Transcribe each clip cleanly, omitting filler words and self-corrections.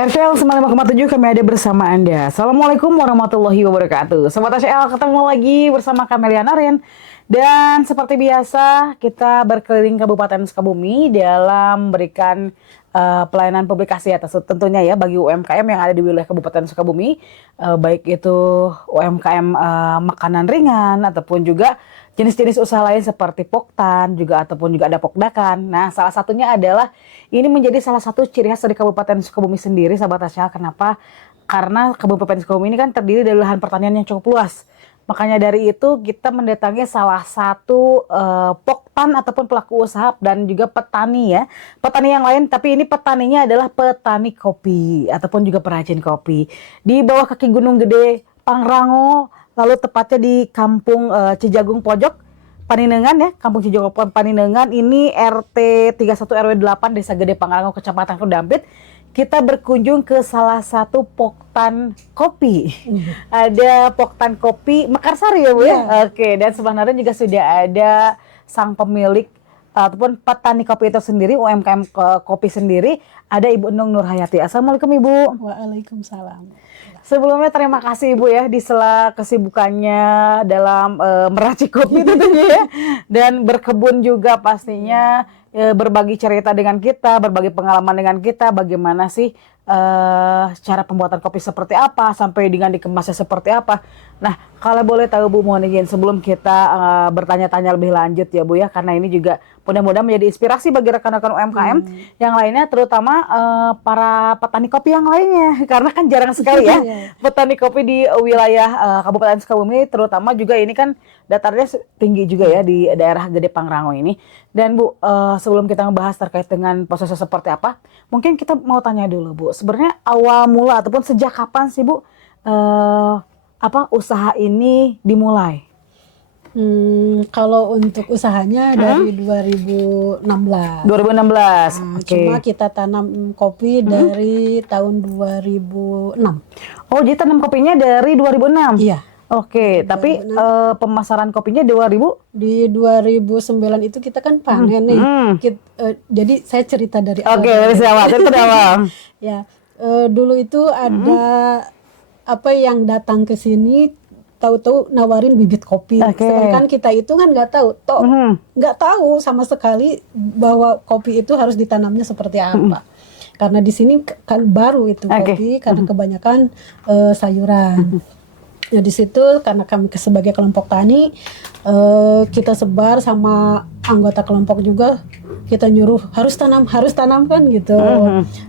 RCL 95,7 kami ada bersama Anda. Assalamualaikum warahmatullahi wabarakatuh. Sobat RCL, ketemu lagi bersama Kamelia Naren. Dan seperti biasa kita berkeliling Kabupaten Sukabumi dalam memberikan pelayanan publikasi atas tentunya ya bagi UMKM yang ada di wilayah Kabupaten Sukabumi, baik itu UMKM makanan ringan ataupun juga jenis-jenis usaha lain seperti poktan juga ataupun juga ada pokdakan. Nah, salah satunya adalah ini menjadi salah satu ciri khas dari Kabupaten Sukabumi sendiri, sahabat Asyal. Kenapa? Karena Kabupaten Sukabumi ini kan terdiri dari lahan pertanian yang cukup luas. Makanya dari itu kita mendatangi salah satu poktan ataupun pelaku usaha dan juga petani ya. Petani yang lain, tapi ini petaninya adalah petani kopi ataupun juga perajin kopi. Di bawah kaki Gunung Gede, Pangrango, lalu tepatnya di Kampung Cijagung Pojok, Paninengan ya, Kampung Cijagung Paninengan, ini RT 31 RW 8 Desa Gede Pangrango, Kecamatan Kudampit. Kita berkunjung ke salah satu poktan kopi. Ada poktan kopi Mekarsari ya Bu ya? Oke, dan sebenarnya juga sudah ada sang pemilik ataupun petani kopi itu sendiri, UMKM kopi sendiri, ada Ibu Nung Nurhayati. Assalamualaikum Ibu. Waalaikumsalam. Sebelumnya terima kasih Ibu ya di sela kesibukannya dalam meracik kopi tentunya ya, dan berkebun juga pastinya, berbagi cerita dengan kita, berbagi pengalaman dengan kita, bagaimana sih cara pembuatan kopi seperti apa sampai dengan dikemasnya seperti apa. Nah, kalau boleh tahu Bu, mohon izin sebelum kita bertanya-tanya lebih lanjut ya Bu ya, karena ini juga mudah-mudahan menjadi inspirasi bagi rekan-rekan UMKM yang lainnya, terutama para petani kopi yang lainnya, karena kan jarang sekali ya petani kopi di wilayah Kabupaten Sukabumi, terutama juga ini kan datarnya tinggi juga ya di daerah Gede Pangrango ini. Dan Bu, sebelum kita ngebahas terkait dengan prosesnya seperti apa, mungkin kita mau tanya dulu Bu, sebenarnya awal mula ataupun sejak kapan sih Bu usaha ini dimulai? Kalau untuk usahanya dari 2016. 2016. Nah, cuma kita tanam kopi dari tahun 2006. Oh, jadi tanam kopinya dari 2006? Iya. Oke, tapi pemasaran kopinya di 2009 itu kita kan panen nih. Jadi saya cerita dari awal. Oke, dari awal. Cerita dari awal. Ya, dulu itu ada apa yang datang ke sini tahu-tahu nawarin bibit kopi. Sedangkan kita itu kan nggak tahu, nggak tahu sama sekali bahwa kopi itu harus ditanamnya seperti apa. Karena di sini kan baru itu kopi, karena kebanyakan sayuran. Nah di situ karena kami sebagai kelompok tani, kita sebar sama anggota kelompok juga, kita nyuruh harus tanam kan gitu.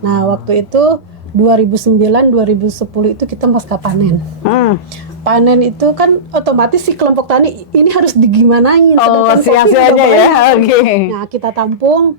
Nah waktu itu 2009-2010 itu kita pasca panen. Panen itu kan otomatis si kelompok tani ini harus digimanain. Oh, sia-sianya ya. Oke. Nah, kita tampung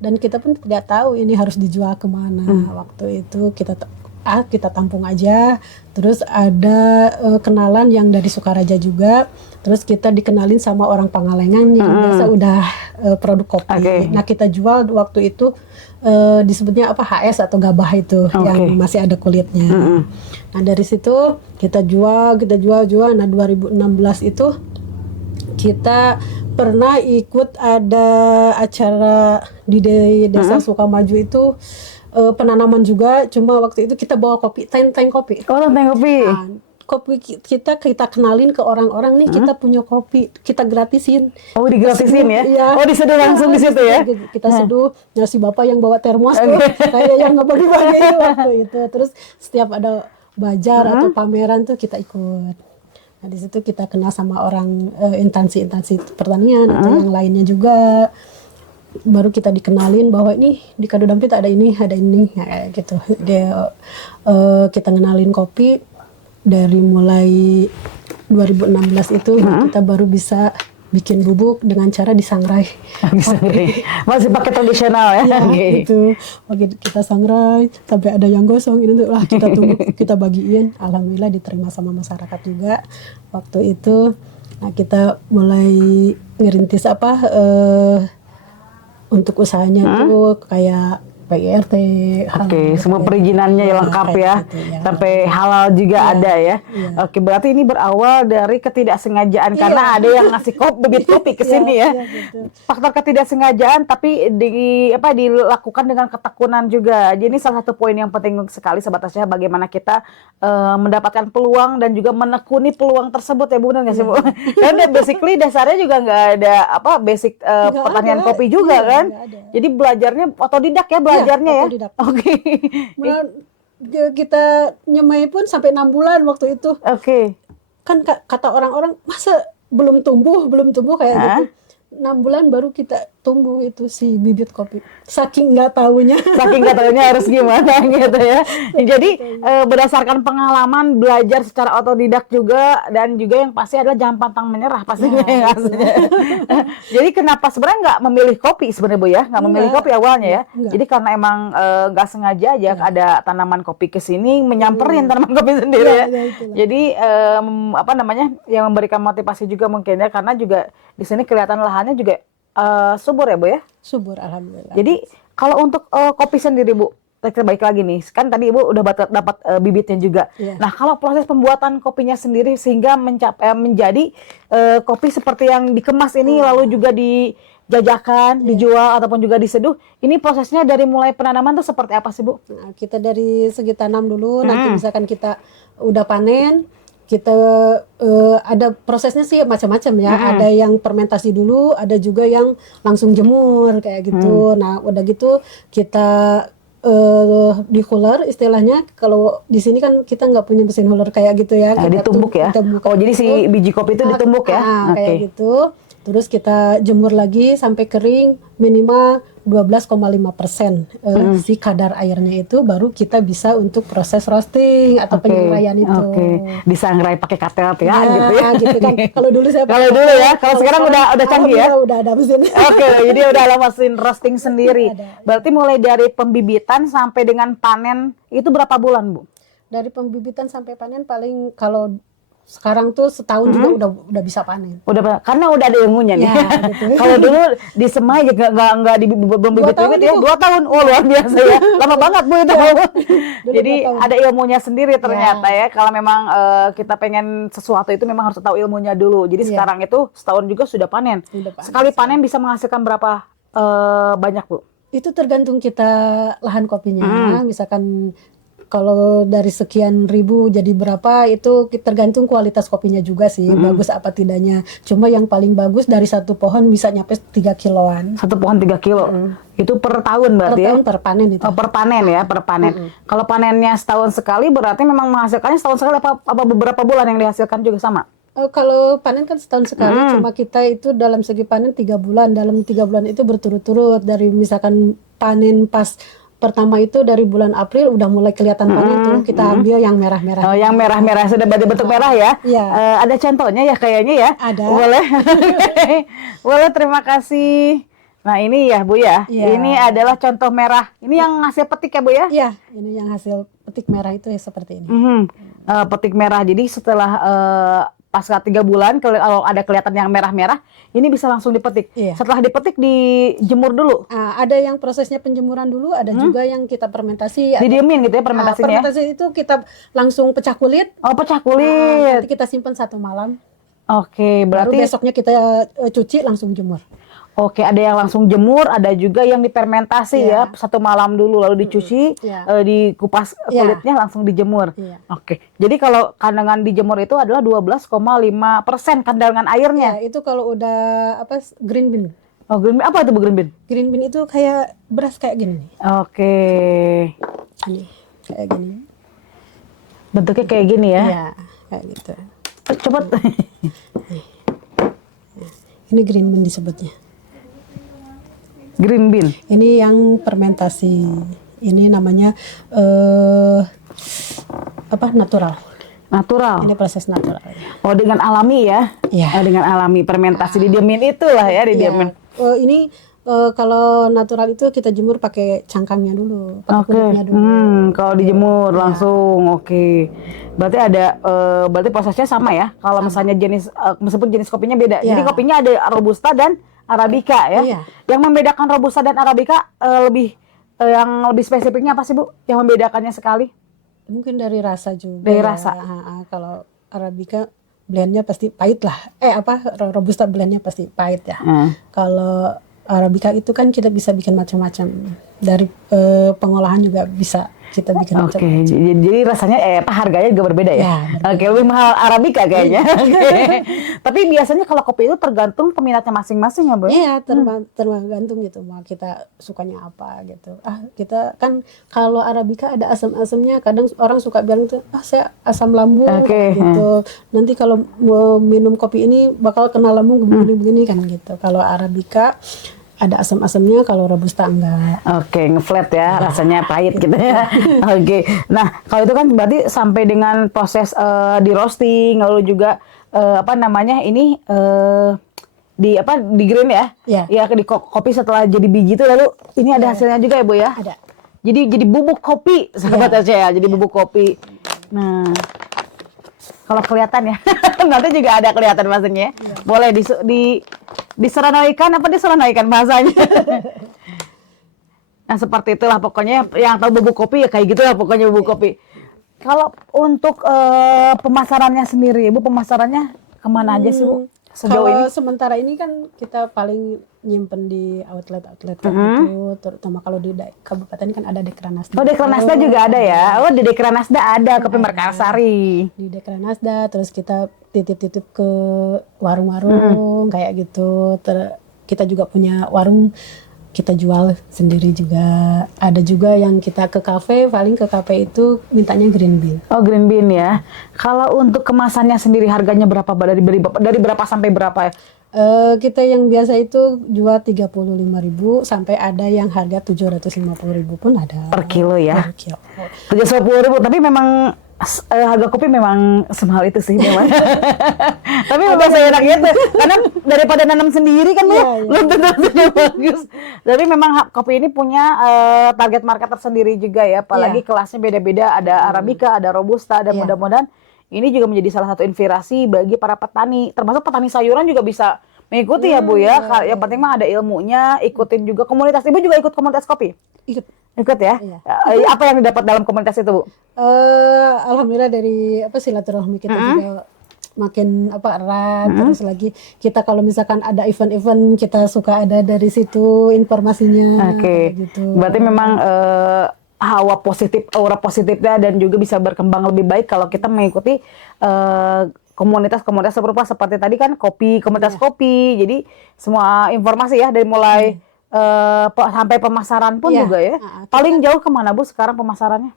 dan kita pun tidak tahu ini harus dijual kemana. Waktu itu kita tampung aja. Terus ada kenalan yang dari Sukaraja juga. Terus kita dikenalin sama orang Pangalengan yang biasa udah produk kopi. Nah, kita jual waktu itu disebutnya apa, HS atau gabah itu yang masih ada kulitnya. Nah dari situ kita jual. Nah 2016 itu kita pernah ikut ada acara di desa Sukamaju itu, penanaman juga. Cuma waktu itu kita bawa kopi, tank kopi. Oh, tank kopi. Nah, kopi kita kenalin ke orang-orang nih, kita punya kopi, kita gratisin. Oh, digratisin ya? Iya. Oh, diseduh langsung di situ ya? Kita seduh, si bapak yang bawa termos tuh, kayak yang ngebagi-bagi waktu itu. Terus setiap ada bajar atau pameran tuh kita ikut. Nah, di situ kita kenal sama orang instansi pertanian atau yang lainnya juga. Baru kita dikenalin bahwa ini di Kadudampit ada ini, nah, gitu. Kita ngenalin kopi. Dari mulai 2016 itu kita baru bisa bikin bubuk dengan cara disangrai. Masih pakai tradisional ya? Gitu. Kita sangrai sampai ada yang gosong, ini tuh lah kita tunggu, kita bagiin. Alhamdulillah diterima sama masyarakat juga waktu itu. Nah kita mulai ngerintis untuk usahanya tuh kayak sampai IRT. Oke, semua perizinannya lengkap ya. Gitu, ya. Sampai halal juga ada ya. Iya. Oke, berarti ini berawal dari ketidaksengajaan karena ada yang ngasih bibit kopi ke sini ya. Gitu. Faktor ketidaksengajaan tapi dilakukan dengan ketekunan juga. Jadi ini salah satu poin yang penting sekali Sobat Tasya, bagaimana kita mendapatkan peluang dan juga menekuni peluang tersebut ya Bu, benar nggak sih Bu? Karena basically dasarnya juga nggak ada basic pertanian kopi juga kan. Jadi belajarnya otodidak ya belajarnya ya. Oke. Kita nyemai pun sampai 6 bulan waktu itu. Oke. Kan kata orang-orang masa belum tumbuh kayak gitu. 6 bulan baru kita tumbuh itu si bibit kopi. Saking nggak tahunya harus gimana gitu ya. Jadi berdasarkan pengalaman belajar secara otodidak juga, dan juga yang pasti adalah jangan pantang menyerah pastinya ya, Jadi kenapa sebenarnya nggak memilih kopi sebenarnya Bu ya? Nggak memilih kopi awalnya ya. Jadi karena emang nggak sengaja aja ada tanaman kopi ke sini menyamperin tanaman kopi sendiri ya. Jadi yang memberikan motivasi juga mungkin ya, karena juga di sini kelihatan lahannya juga subur ya Bu ya? Subur, alhamdulillah. Jadi kalau untuk kopi sendiri Bu, kita balik lagi nih, kan tadi Ibu udah dapat bibitnya juga. Nah kalau proses pembuatan kopinya sendiri sehingga menjadi kopi seperti yang dikemas ini, lalu juga dijajakan, dijual ataupun juga diseduh, ini prosesnya dari mulai penanaman tuh seperti apa sih Bu? Nah, kita dari segi tanam dulu, nanti misalkan kita udah panen, kita ada prosesnya sih macam-macam ya. Ada yang fermentasi dulu, ada juga yang langsung jemur kayak gitu. Nah udah gitu kita di huller istilahnya. Kalau di sini kan kita nggak punya mesin huller kayak gitu ya. Kita ditumbuk ya. Jadi si biji kopi itu ditumbuk ya. Kayak gitu. Terus kita jemur lagi sampai kering minimal 12,5% si kadar airnya itu, baru kita bisa untuk proses roasting atau penyangraian itu. Disangrai pakai katel ya, gitu ya. Gitu kan. Kalau dulu saya kalau sekarang udah canggih ya. Udah ada mesin. Jadi udah ada mesin roasting sendiri. Berarti mulai dari pembibitan sampai dengan panen itu berapa bulan Bu? Dari pembibitan sampai panen paling kalau sekarang tuh setahun juga udah bisa panen. Karena udah ada ilmunya nih. Ya, gitu. Kalau dulu di semai nggak bibit-bibit ya, 2 tahun. Oh luar biasa ya, lama banget Bu itu. Jadi ada ilmunya sendiri ternyata ya. Kalau memang kita pengen sesuatu itu memang harus tahu ilmunya dulu. Jadi sekarang itu setahun juga sudah panen. Sekali panen bisa menghasilkan berapa banyak Bu? Itu tergantung kita lahan kopinya. Misalkan kalau dari sekian ribu jadi berapa, itu tergantung kualitas kopinya juga sih, bagus apa tidaknya. Cuma yang paling bagus dari satu pohon bisa nyampe 3 kiloan. Satu pohon 3 kilo? Itu per tahun berarti per tahun, per panen itu. Per panen ya, per panen. Kalau panennya setahun sekali berarti memang menghasilkannya setahun sekali apa beberapa bulan yang dihasilkan juga sama? Kalau panen kan setahun sekali, cuma kita itu dalam segi panen 3 bulan. Dalam 3 bulan itu berturut-turut, dari misalkan panen pas pertama itu dari bulan April udah mulai kelihatan panen tuh, kita ambil yang merah-merah. Oh, yang merah-merah sudah bentuk merah ya? Iya. Ada contohnya ya kayaknya ya? Ada. Boleh? Boleh, terima kasih. Nah ini ya Bu ya, ini adalah contoh merah. Ini yang hasil petik ya Bu ya? Iya, ini yang hasil petik merah itu ya seperti ini. Petik merah, jadi setelah pasca 3 bulan kalau ada kelihatan yang merah-merah, ini bisa langsung dipetik. Setelah dipetik dijemur dulu. Ada yang prosesnya penjemuran dulu, ada juga yang kita fermentasi. Didiemin gitu ya fermentasinya. Fermentasi itu kita langsung pecah kulit. Oh, pecah kulit. Nanti kita simpan 1 malam. Oke, berarti baru besoknya kita cuci langsung jemur. Oke, ada yang langsung jemur, ada juga yang difermentasi ya, 1 malam dulu lalu dicuci, dikupas kulitnya langsung dijemur. Oke, jadi kalau kandungan dijemur itu adalah 12,5% kandungan airnya. Itu kalau udah green bean. Oh, green bean apa itu Bu green bean? Green bean itu kayak beras kayak gini. Oke. Ini kayak gini. Bentuknya kayak gini ya? Iya, kayak gitu. Coba. Ini green bean disebutnya. Green bean. Ini yang fermentasi. Ini namanya natural. Natural. Ini proses natural. Oh, dengan alami ya? Iya. Dengan alami fermentasi didiemin itulah ya, didiemin. Ini kalau natural itu kita jemur pakai cangkangnya dulu, pakai kulitnya dulu. Kalau dijemur langsung, oke. Berarti berarti prosesnya sama ya? Kalau misalnya meskipun jenis kopinya beda. Jadi kopinya ada Robusta dan Arabica ya. Yang membedakan Robusta dan Arabica lebih yang lebih spesifiknya apa sih Bu? Yang membedakannya sekali? Mungkin dari rasa juga. Dari ya. rasa. Kalau Arabica blendnya pasti pahit lah. Robusta blendnya pasti pahit ya. Kalau Arabica itu kan kita bisa bikin macam-macam. Dari pengolahan juga bisa kita bikin macam-macam. Oke, jadi rasanya harganya juga berbeda ya? Ya, Oke, lebih mahal Arabica kayaknya. Tapi biasanya kalau kopi itu tergantung peminatnya masing-masing ya Bu? Iya, tergantung gitu. Mau kita sukanya apa gitu. Kita kan kalau Arabica ada asam-asamnya. Kadang orang suka bilang tuh, saya asam lambung gitu. Nanti kalau mau minum kopi ini bakal kena lambung begini-begini kan gitu. Kalau Arabica ada asam-asamnya, kalau Robusta enggak. Oke, ngeflat ya, rasanya pahit gitu ya. Oke, nah kalau itu kan berarti sampai dengan proses di roasting, lalu juga di green ya? Ya di kopi setelah jadi biji itu, lalu ini ada hasilnya juga ya Bu ya? Ada. Jadi bubuk kopi, sahabat ya, jadi bubuk kopi. Nah, kalau kelihatan ya, nanti juga ada kelihatan maksudnya. Boleh diserenaikan bahasanya. Nah seperti itulah pokoknya, yang tahu bubuk kopi ya kayak gitulah pokoknya bubuk kopi. Kalau untuk pemasarannya sendiri, Bu, pemasarannya kemana aja sih Bu? Sejauh Kalau ini? sementara ini kan kita paling nyimpen di outlet-outlet gitu, terutama kalau di kabupaten kan ada Dekranasda. Oh, Dekranasda juga ada ya? Oh, di Dekranasda ada kopi Mekarsari. Di Dekranasda, terus kita titip-titip ke warung-warung kayak gitu. Kita juga punya warung, kita jual sendiri juga. Ada juga yang kita ke kafe, paling ke kafe itu mintanya green bean. Oh, green bean ya. Kalau untuk kemasannya sendiri harganya berapa? Dari berapa sampai berapa ya? Kita yang biasa itu jual 35.000 sampai ada yang harga 750.000 pun ada. Per kilo ya? Per kilo. 750.000, tapi memang harga kopi memang semahal itu sih memang. Tapi memang saya enak gitu, karena daripada nanam sendiri kan belum tentu hasilnya bagus. Jadi memang kopi ini punya target market tersendiri juga ya, apalagi kelasnya beda-beda, ada Arabica, ada Robusta, dan mudah-mudahan ini juga menjadi salah satu inspirasi bagi para petani, termasuk petani sayuran juga bisa mengikuti ya Bu ya. Yang penting mah ada ilmunya, ikutin juga komunitas. Ibu juga ikut komunitas kopi? Ikut ya? Iya. Apa yang didapat dalam komunitas itu Bu? Alhamdulillah dari silaturahmi kita juga makin erat. Terus lagi kita kalau misalkan ada event-event kita suka ada dari situ informasinya. Gitu. Berarti memang aura positifnya dan juga bisa berkembang lebih baik kalau kita mengikuti komunitas-komunitas seperti tadi kan komunitas kopi. Jadi semua informasi ya dari mulai sampai pemasaran pun juga ya. Paling jauh kemana Bu sekarang pemasarannya?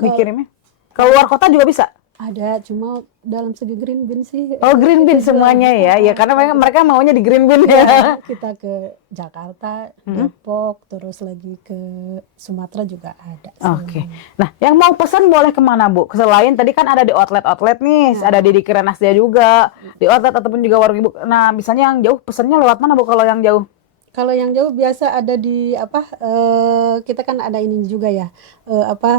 Dikirimnya? Ke luar kota juga bisa? Ada, cuma dalam segi green bean sih. Oh, green bean semuanya ya? Ya karena mereka maunya di green bean ya. Kita ke Jakarta, Depok, terus lagi ke Sumatera juga ada. Oke. Nah, yang mau pesan boleh kemana Bu? Selain tadi kan ada di outlet nih, ada di Dekranasda juga, di outlet ataupun juga warung Ibu. Nah, misalnya yang jauh pesannya lewat mana Bu kalau yang jauh? Kalau yang jauh biasa ada di kita kan ada ini juga ya,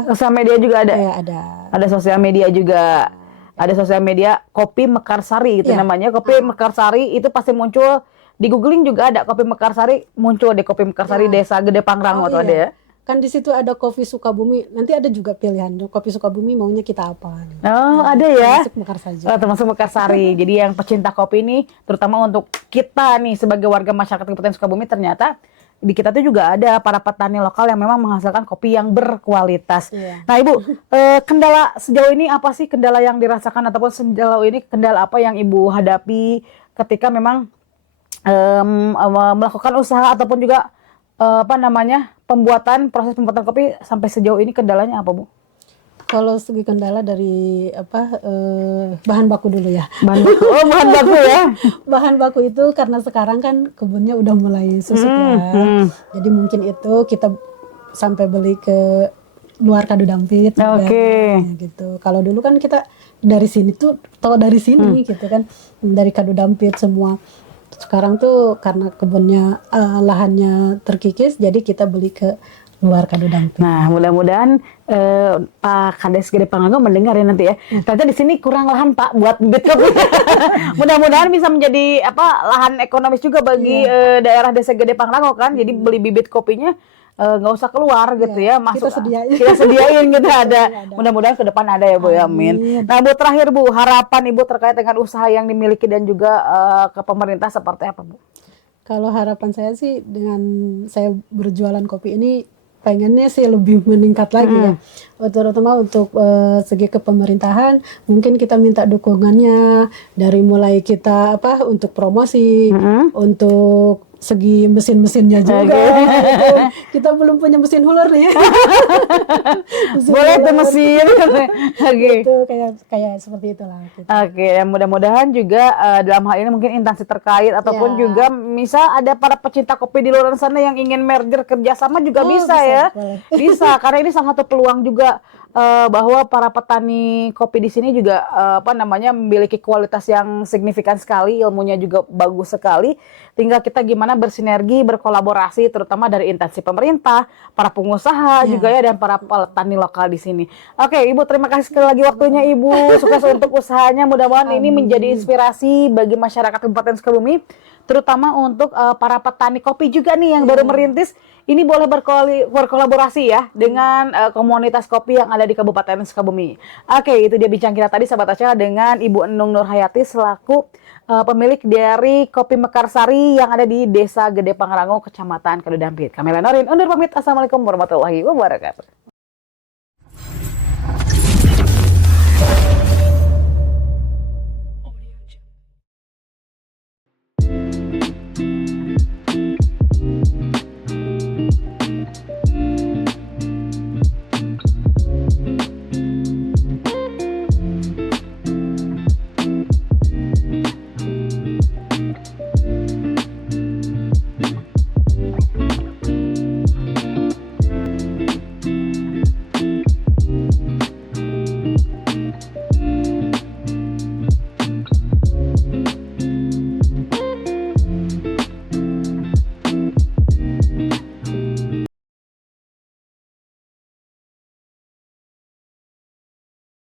sosial media juga ada? Ya, ada. Ada sosial media juga. Ada sosial media Kopi Mekarsari itu namanya. Kopi Mekarsari itu pasti muncul di googling juga ada Kopi Mekarsari, muncul di Kopi Mekarsari Desa Gede Pangrango tuh ada ya. Kan di situ ada Kopi Sukabumi. Nanti ada juga pilihan Kopi Sukabumi maunya kita apa. Oh, ada ya. Termasuk Mekarsari. Termasuk Mekarsari. Jadi yang pecinta kopi ini, terutama untuk kita nih sebagai warga masyarakat Kabupaten Sukabumi, ternyata di kita tuh juga ada para petani lokal yang memang menghasilkan kopi yang berkualitas. Nah Ibu, kendala sejauh ini apa sih kendala yang dirasakan ataupun sejauh ini kendala apa yang Ibu hadapi ketika memang melakukan usaha ataupun juga proses pembuatan kopi sampai sejauh ini kendalanya apa Bu? Kalau segi kendala dari bahan baku dulu ya. Bahan baku ya. Bahan baku itu karena sekarang kan kebunnya udah mulai susut ya. Jadi mungkin itu kita sampai beli ke luar Kadu Dampit. Gitu. Kalau dulu kan kita dari sini gitu kan, dari Kadu Dampit semua. Sekarang tuh karena kebunnya lahannya terkikis, jadi kita beli ke luar Kadu Dampit. Nah, mudah-mudahan Pak Kades Gede Pangrango mendengar ya nanti ya. Ternyata di sini kurang lahan Pak buat bibit kopi. Mudah-mudahan bisa menjadi lahan ekonomis juga bagi daerah Desa Gede Pangrango kan. Jadi beli bibit kopinya nggak usah keluar gitu ya, masuk kita sediain gitu ada. Ada. Mudah-mudahan ke depan ada ya Bu ya, amin. Nah Bu, terakhir Bu, harapan Ibu terkait dengan usaha yang dimiliki dan juga ke pemerintah seperti apa Bu? Kalau harapan saya sih dengan saya berjualan kopi ini pengennya sih lebih meningkat lagi ya. Terutama untuk segi kepemerintahan, mungkin kita minta dukungannya dari mulai kita untuk promosi, untuk segi mesin-mesinnya juga. Gitu. Kita belum punya mesin hulur nih. Boleh tuh mesin. Gitu, kayak seperti itulah. Gitu. Oke, mudah-mudahan juga dalam hal ini mungkin instansi terkait ataupun juga misal ada para pecinta kopi di luar sana yang ingin merger kerjasama juga bisa ya. Boleh. Bisa, karena ini salah satu peluang juga bahwa para petani kopi di sini juga memiliki kualitas yang signifikan sekali, ilmunya juga bagus sekali. Tinggal kita gimana bersinergi, berkolaborasi, terutama dari instansi pemerintah, para pengusaha juga ya, dan para petani lokal di sini. Oke, Ibu, terima kasih sekali lagi waktunya Ibu. Sukses untuk usahanya. Mudah-mudahan ini menjadi inspirasi bagi masyarakat Kabupaten Sukabumi, terutama untuk para petani kopi juga nih yang baru merintis. Ini boleh berkolaborasi ya dengan komunitas kopi yang ada di Kabupaten Sukabumi. Oke, itu dia bincang kita tadi Sahabat Aca dengan Ibu Enung Nurhayati selaku pemilik dari Kopi Mekarsari yang ada di Desa Gede Pangrango, Kecamatan Kadudampit. Kami Lenorin undur pamit. Assalamualaikum warahmatullahi wabarakatuh.